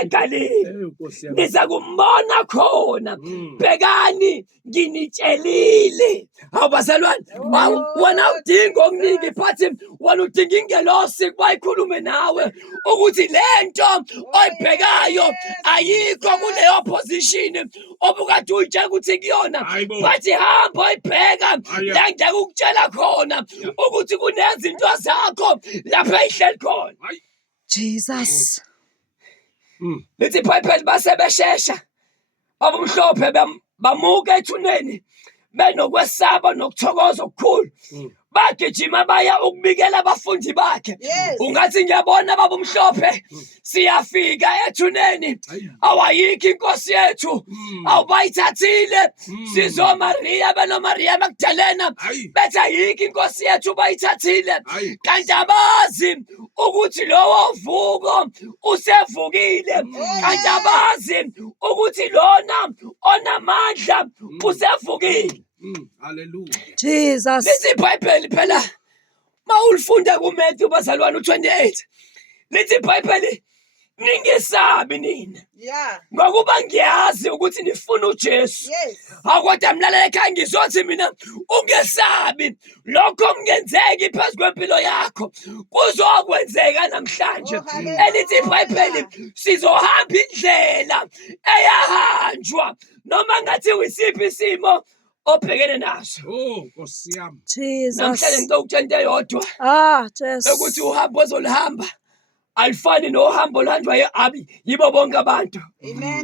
eGalile niza kumbona khona. Bhekani nginitshelile. Awubazalwane, wena udinga okuningi phathi wena udinga ingelosi bayikhulume nawe ukuthi lento oyibhekayo ayikho kuleyo position obukade uyitshela ukuthi kuyona, bathi hamba oyibheka la ngeke ukutshela khona ukuthi kunezinto zakho lapha eyihleli khona. Jesus. Lithi iBhayibheli base beshesha abamhlophe bamuka ethuneni benokwesaba nokuthokoza okukhulu. Bagijima baya ukubikela abafundi bakhe. Ungathi ngiyabona babamhlophe siyafika ethuneni, awayikho inkosi yethu, awubayithathile. Sizo Maria benoMaria Magdalena bethi ayikho inkosi yethu bayithathile, kanti abazi ukuthi lowo vuko usevukile, kanti abazi ukuthi lona onamandla usevukile. Hallelujah. Jesus. Lithi iBhayibheli phela mawulifunda kuMathewu bazalwane 28. Lithi iBhayibheli ningesabi nina. Ngokuba ngiyazi ukuthi nifuna uJesu. Akodwa mlalela ekhaya ngizothi mina ungesabi. Lokho kungenzeki phezu kwempilo yakho kuzokwenzeka namhlanje. Elithi iBhayibheli sizohamba indlela eyahanjwa noma ngathi wisiphi isimo obhekene naso. Nkosi yami. Jesus. Namhlanje ngizokutshela into eyodwa Jesus. ukuthi uhambo ozolihamba alifani nohambo oluhanjwa yibo bonke abantu.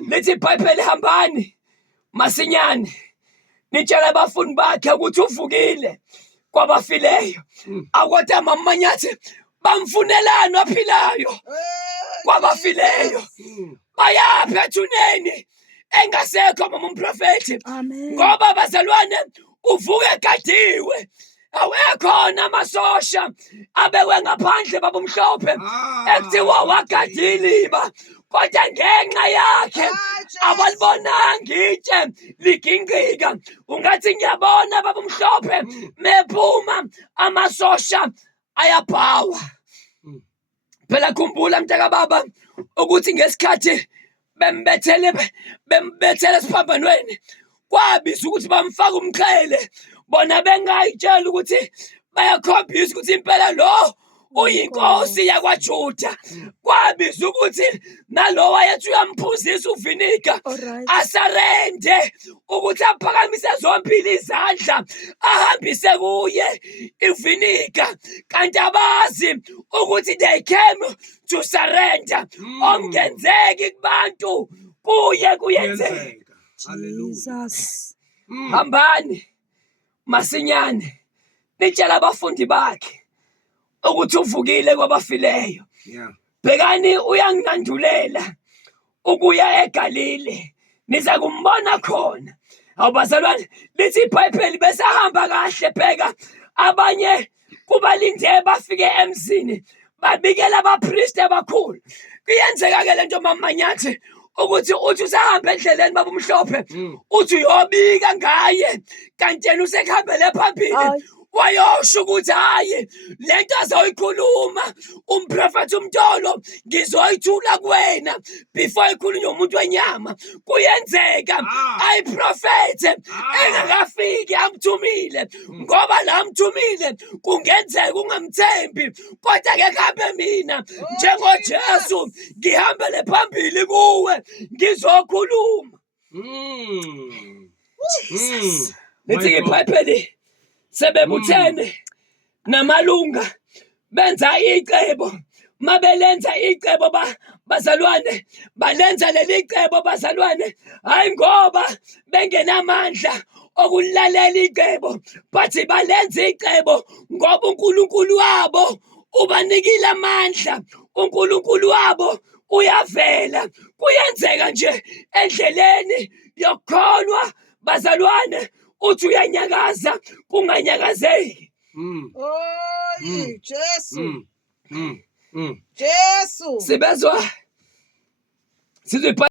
Lithi iBhayibheli hambani masinyane nitshela abafundi bakhe ukuthi uvukile kwabafileyo. Akodwa mamanyathi bamfunelani ophilayo kwabafileyo. Bayaphi ethuneni engasekho mama umprofethi, ngoba bazalwane uvuke egadiwe. Awekhona amasosha abekwe ngaphandle babamhlophe ekuthiwa wagadiliba, kodwa ngenxa yakhe abalibonanga itshe ligingqika. Ungathi ngiyabona babamhlophe mephuma amasosha ayabhawa. Phela khumbula mntaka baba ukuthi ngesikhathi bembethele esiphambanweni kwabiza ukuthi bamfake umqhele, bona bengayitshela ukuthi bayakhombisa ukuthi impela lo uyinkosi yakwaJuda. Kwabiza ukuthi nalo wayethi uyamphuzisa uVinika asarende ukuthi aphakamise zombili izandla ahambise kuye iVinika, kanti abazi ukuthi they came to surrender. Okungenzeki kubantu kuye kuyenzeka. Jesus. Hambani masinyane nitshela abafundi bakhe ukuthi uvukile kwabafileyo. Bhekani uyanginandulela ukuya eGalile, niza kumbona khona. Awubazalwane, lithi iBhayibheli besahamba kahle. Bheka abanye kubalinde bafike emzini babikela abapristi abakhulu. Kuyenzeka-ke lento mamanyathi ukuthi uthi usahamba endleleni babamhlophe uthi uyobika ngaye, kanti yena usekuhambele phambili wayosho ukuthi hayi lento azoyikhuluma umprofethi uMtolo ngizoyithula kuwena before ikhulunywe umuntu wenyama. Kuyenzeka ayiprofethe engakafiki amthumile, ngoba la amthumile kungenzeka ungamthembi, kodwa ke kambe mina njengoJesu ngihambele phambili kuwe ngizokhuluma. Lithi iBhayibheli sebebuthene namalunga benza icebo. Mabelenza icebo bazalwane, balenza leli cebo bazalwane hayi ngoba bengenamandla okulalela icebo, bathi balenza icebo ngoba uNkulunkulu wabo ubanikile amandla. uNkulunkulu wabo uyavela. Kuyenzeka nje endleleni yokukholwa bazalwane uthi uyanyakaza kunganyakazeki. Jesu. Sibezwa sizwe